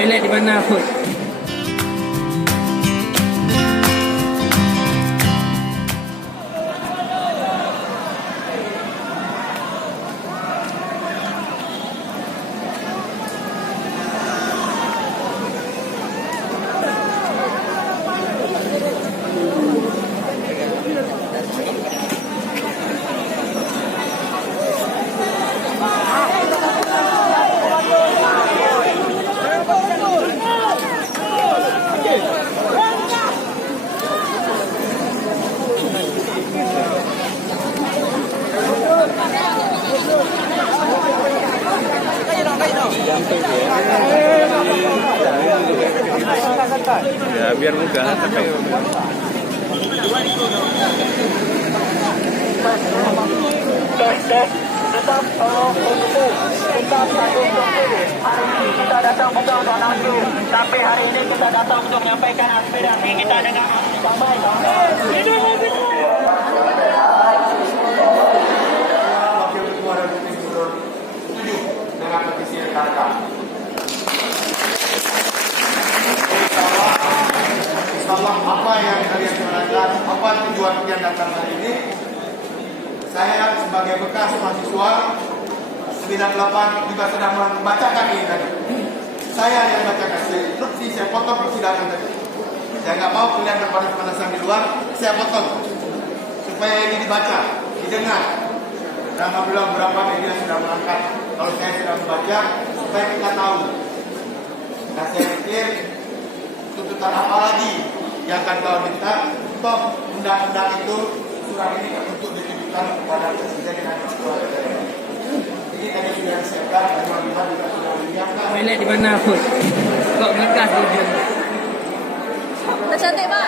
Toilet di mana, Put? Ya biar mudah tapi tetap tolong untuk tetap satu untuk hari ini kita datang bukan untuk nafsu, tapi hari ini kita datang untuk menyampaikan aspirasi kita dengan damai. Wakil Ketua Republik Gubernur setuju dengan petisi rekan-rekan. Insyaallah apa yang kalian jalankan, apa tujuan kalian datang hari ini, saya sebagai bekas mahasiswa 98 juga sedang membacakan ini tadi. Saya yang bacakan, saya instruksi, saya potong persidangan tadi. Saya nggak mau kalian berpanas-panasan di luar, saya potong supaya ini dibaca, didengar. Dan alhamdulillah beberapa media sudah mengangkat. Kalau saya sudah membaca, supaya kita tahu. Dan saya pikir tuntutan apa lagi yang akan kau minta? Toh undang-undang itu surat ini untuk ditujukan kepada presiden dan ketua DPR. Ini tadi sudah disiapkan, dan Tuhan juga sudah menyiapkan. Toilet di mana, Put? Kok bekas tu dia? Dah cantik, Pak.